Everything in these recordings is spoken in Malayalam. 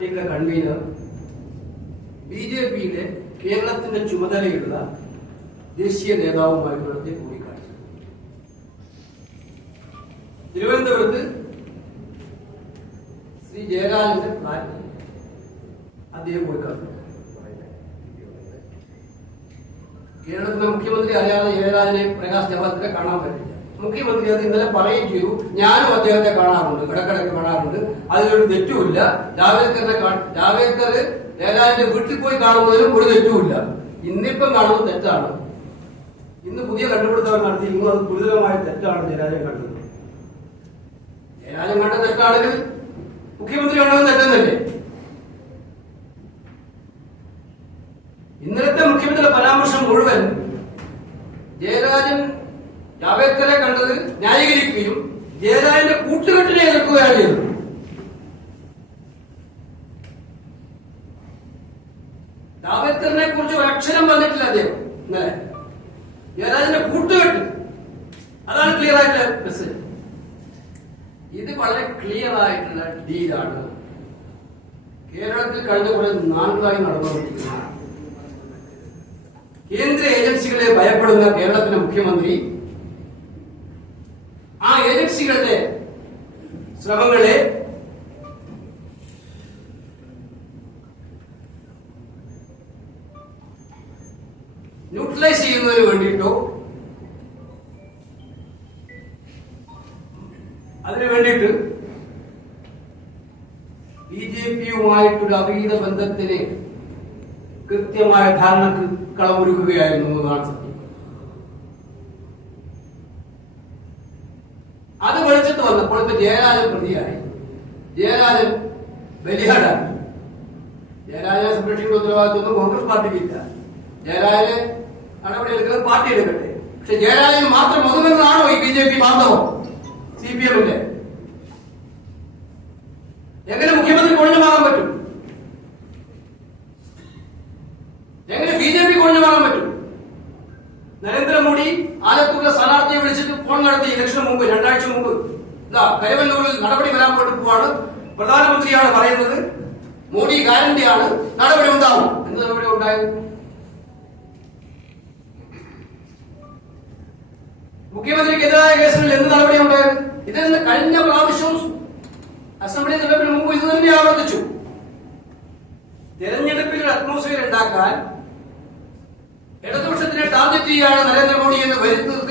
കൺവീനർ ബി ജെ പിയിലെ കേരളത്തിന്റെ ചുമതലയുള്ള ദേശീയ നേതാവുമായി നടത്തിയ കൂടിക്കാഴ്ച. തിരുവനന്തപുരത്ത് ശ്രീ ജയരാജന്റെ ഫ്ലാറ്റ് അദ്ദേഹം പോയി കേരളത്തിലെ മുഖ്യമന്ത്രി അറിയാതെ ജയരാജനെ പ്രകാശ് ജാവദേക്കറെ കാണാൻ പറ്റില്ല. മുഖ്യമന്ത്രി അത് ഇന്നലെ പറയുകയും ചെയ്തു. ഞാനും അദ്ദേഹത്തെ കാണാറുണ്ട് ഇടക്കിടക്ക് കാണാറുണ്ട്. അതിലൊരു തെറ്റുമില്ല. ജാവേദ്കറിനെ ജാവേദ്കർ ലേലാലിന്റെ വീട്ടിൽ പോയി കാണുന്നതിലും ഒരു തെറ്റുമില്ല. ഇന്നിപ്പം കാണുന്നത് തെറ്റാണ്. ഇന്ന് പുതിയ കണ്ടുപിടുത്തവർ നടത്തി ഇന്നും അത് ഗുരുതരമായ തെറ്റാണ് ജയരാജൻ കണ്ടത്. ജയരാജൻ കണ്ട തെറ്റാണെങ്കിൽ മുഖ്യമന്ത്രി കണ്ടത് തെറ്റെന്നല്ലേ? ഇന്നലത്തെ മുഖ്യമന്ത്രിയുടെ പരാമർശം മുഴുവൻ ജയരാജൻ ജാവേദ്കറെ കണ്ടത് ന്യായീകരിക്കുകയും ജയരാജന്റെ കൂട്ടുകെട്ടിനെ എതിർക്കുകയാണ് ചെയ്തത്. ജാവേദ്കറിനെ കുറിച്ച് ഒരക്ഷരം വന്നിട്ടില്ല അദ്ദേഹം ഇന്നലെ. ജയരാജന്റെ കൂട്ടുകെട്ട്. അതാണ് ക്ലിയർ ആയിട്ടുള്ള മെസ്സേജ് ഇത് വളരെ ക്ലിയർ ആയിട്ടുള്ള ഡീലാണ് കേരളത്തിൽ കഴിഞ്ഞ കുറെ നാളുകളായി നടന്നുകൊണ്ടിരിക്കുന്നത് കേന്ദ്ര ഏജൻസികളെ ഭയപ്പെടുന്ന കേരളത്തിലെ മുഖ്യമന്ത്രി ആ ഏജൻസികളുടെ ശ്രമങ്ങളെ ന്യൂട്രലൈസ് ചെയ്യുന്നതിന് വേണ്ടിയിട്ടോ അതിനു വേണ്ടിയിട്ട് ബി ജെ പിയുമായിട്ടൊരു അവീത ബന്ധത്തിന് കൃത്യമായ ധാരണക്ക് കളമൊരുക്കുകയായിരുന്നു എന്നാണ് സത്യം അത് വന്നപ്പോൾ ഇപ്പൊ ജയരാജൻ പ്രതിയായി ജയരാജൻ ബലിഹാടാണ്. ജയരാജനെ സംരക്ഷിക്കുന്ന ഉത്തരവാദിത്വം കോൺഗ്രസ് പാർട്ടിക്കില്ല. ജയരാജന് നടപടി എടുക്കുന്നത് പാർട്ടി എടുക്കട്ടെ. പക്ഷെ ജയരാജൻ മാത്രം ഒതുങ്ങുന്നതാണോ ഈ ബി ജെ പി ബാന്ധവം സി പി എമ്മിന്റെ. എങ്ങനെ മുഖ്യമന്ത്രി കൊഴിഞ്ഞു മാറാൻ പറ്റും? എങ്ങനെ ബി ജെ പി കൊഴിഞ്ഞു മാറാൻ പറ്റും? നരേന്ദ്രമോദി ആലത്തൂരിലെ സ്ഥാനാർത്ഥിയെ വിളിച്ചിട്ട് ഫോൺ നടത്തി ഇലക്ഷന് മുമ്പ് രണ്ടാഴ്ച മുമ്പ് കരുവന്നൂരിൽ നടപടി വരാൻ പോവാണ് പ്രധാനമന്ത്രിയാണ് പറയുന്നത്. മോഡി ഗ്യാരണ്ടിയാണ് നടപടി ഉണ്ടാവും എന്ത് നടപടി ഉണ്ടായത് മുഖ്യമന്ത്രിക്കെതിരായ കേസുകളിൽ എന്ത് നടപടി ഉണ്ടായത് ഇതെന്ന് കഴിഞ്ഞ പ്രാവശ്യവും അസംബ്ലി തെരഞ്ഞെടുപ്പിന് മുമ്പ് ഇത് തന്നെ ആവർത്തിച്ചു. തെരഞ്ഞെടുപ്പിൽ അറ്റ്മോസ്ഫിയർ ഉണ്ടാക്കാൻ ഇടതുപക്ഷത്തിനെ ടാർഗറ്റ് ചെയ്യാണ് നരേന്ദ്രമോദി എന്ന് ഒരു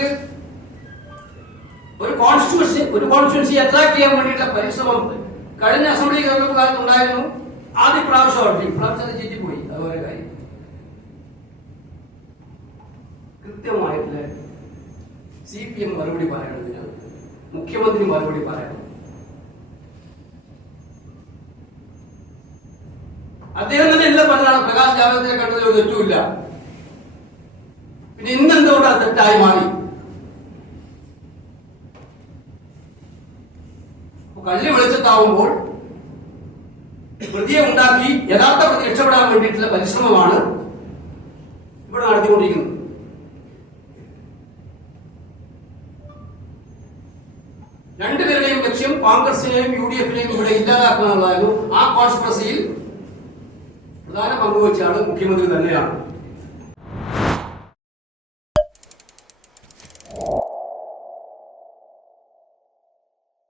കോൺസ്റ്റിറ്റ്യൂൻസി ഒരു കോൺസ്റ്റിറ്റ്യൂൻസി അറ്റാക്ക് ചെയ്യാൻ വേണ്ടിയിട്ടുള്ള പരിശ്രമം കഴിഞ്ഞ അസംബ്ലി തെരഞ്ഞെടുപ്പ് കാലത്ത് ഉണ്ടായിരുന്നു ആദ്യ പ്രാവശ്യമാണ് ഇപ്രാവശ്യം അത് ചീറ്റിപ്പോയി അതുപോലെ കാര്യം. കൃത്യമായിട്ടുള്ള സി പി എം മറുപടി പറയണതിന് മുഖ്യമന്ത്രി മറുപടി പറയണം. അദ്ദേഹം തന്നെ എന്താ പറഞ്ഞതാണ് പ്രകാശ് ജാവദേക്കറെ കണ്ടതിൽ തെറ്റുമില്ല. പിന്നെ ഇന്നെന്തുകൊണ്ട് അത് തെറ്റായി മാറി? അപ്പൊ കള്ളി വെളിച്ചത്താവുമ്പോൾ പ്രതിയെ ഉണ്ടാക്കി യഥാർത്ഥ പ്രതി രക്ഷപ്പെടാൻ വേണ്ടിയിട്ടുള്ള പരിശ്രമമാണ് ഇവിടെ നടത്തിക്കൊണ്ടിരിക്കുന്നത്. രണ്ടുപേരുടെയും ലക്ഷ്യം കോൺഗ്രസിനെയും യു ഡി എഫിനെയും ഇവിടെ ഇല്ലാതാക്കുക എന്നുള്ളതായിരുന്നു ആ കോൺസ്പിറസിയിൽ പ്രധാന പങ്കുവച്ചാണ് മുഖ്യമന്ത്രി തന്നെയാണ്.